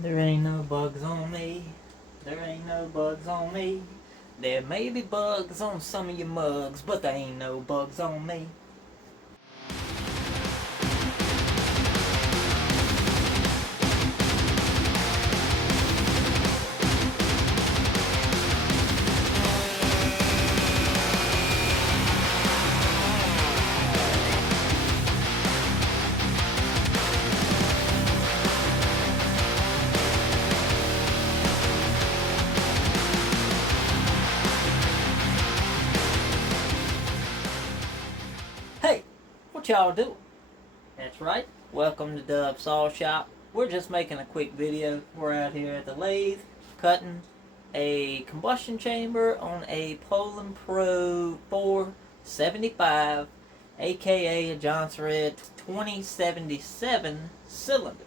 There ain't no bugs on me. There ain't no bugs on me. There may be bugs on some of your mugs, but there ain't no bugs on me. Hey, what y'all doing? That's right, welcome to Dub Saw Shop. We're just making a quick video. We're out here at the lathe cutting a combustion chamber on a Poulan Pro 475, aka a Jonsered 2077 cylinder.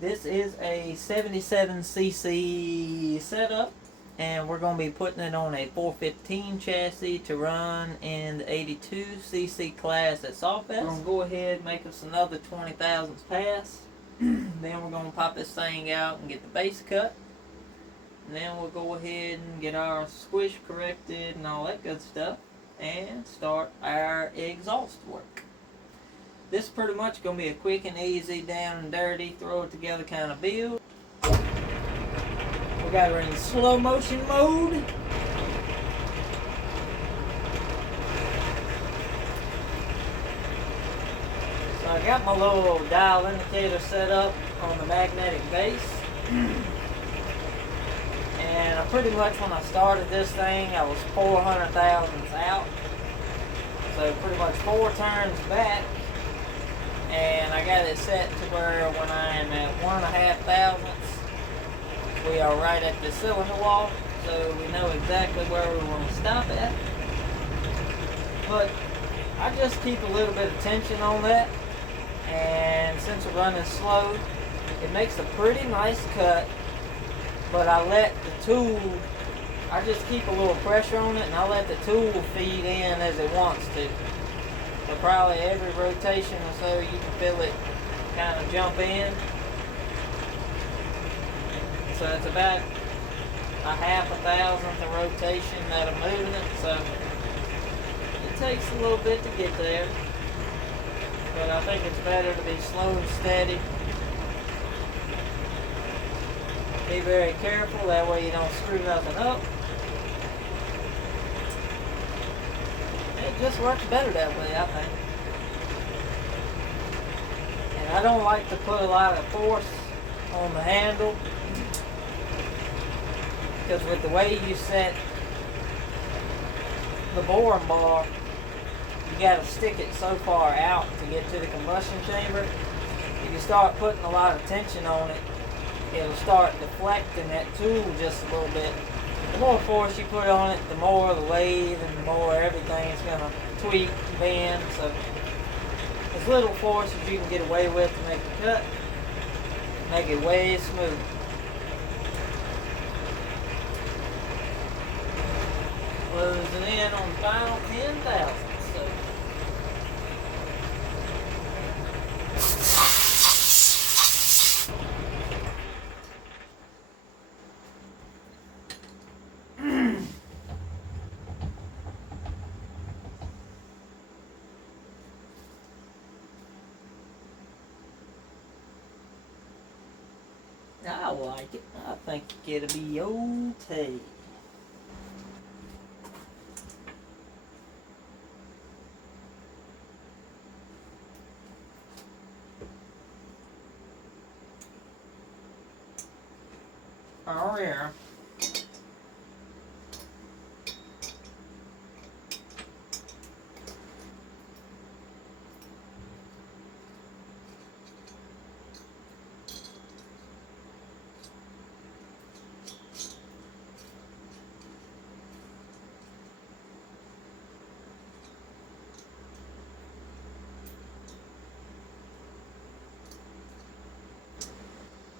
This is a 77cc setup, and we're going to be putting it on a 415 chassis to run in the 82cc class at Sawfest. We're going to go ahead and make us another 20 thousandths pass. Then we're going to pop this thing out and get the base cut. And then we'll go ahead and get our squish corrected and all that good stuff, and start our exhaust work. This is pretty much going to be a quick and easy, down and dirty, throw it together kind of build. We got her in slow motion mode. So I got my little dial indicator set up on the magnetic base. And I pretty much, when I started this thing, I was 400 thousandths out. So pretty much 4 turns back. And I got it set to where when I am at 1.5 thousandths, we are right at the cylinder wall, so we know exactly where we want to stop at. But I just keep a little bit of tension on that, and since we're running slow, it makes a pretty nice cut. But I let the tool, I just keep a little pressure on it, and I let the tool feed in as it wants to. So probably every rotation or so you can feel it kind of jump in. So it's about 1/2 thousandth of rotation that I'm moving it. So it takes a little bit to get there. But I think it's better to be slow and steady. Be very careful, that way you don't screw nothing up. It just works better that way, I think. And I don't like to put a lot of force on the handle, because with the way you set the boring bar, you got to stick it so far out to get to the combustion chamber. If you start putting a lot of tension on it, it'll start deflecting that tool just a little bit. The more force you put on it, the more the lathe and the more everything's going to tweak and bend. So as little force as you can get away with to make the cut, make it way smooth. Closing in on the final 10 thousandths. So I like it. I think it'll be okay. Oh yeah.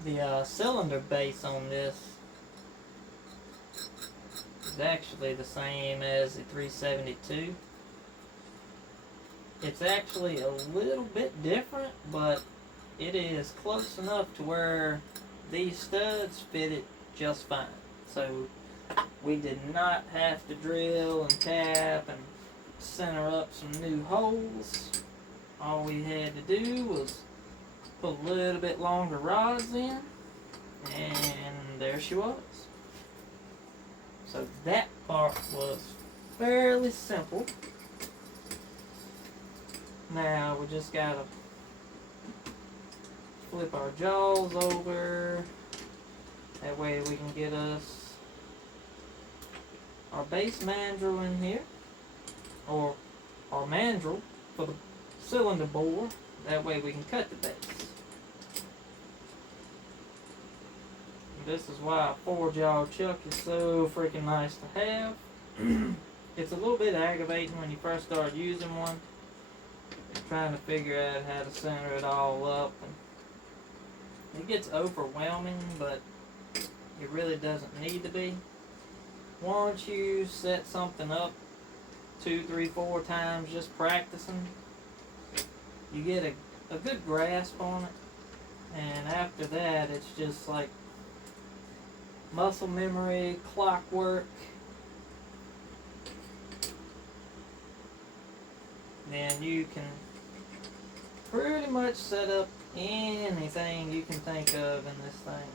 The cylinder base on this is actually the same as the 372. It's actually a little bit different, but it is close enough to where these studs fit it just fine. So we did not have to drill and tap and center up some new holes. All we had to do was put a little bit longer rods in, and there she was. So that part was fairly simple. Now we just gotta flip our jaws over. That way we can get us our base mandrel in here, or our mandrel for the cylinder bore. That way we can cut the base. This is why a 4-jaw chuck is so freaking nice to have. It's a little bit aggravating when you first start using one. You're trying to figure out how to center it all up. And it gets overwhelming, but it really doesn't need to be. Once you set something up 2, 3, 4 times just practicing, you get a good grasp on it. And after that, it's just like muscle memory, clockwork. Then you can pretty much set up anything you can think of in this thing.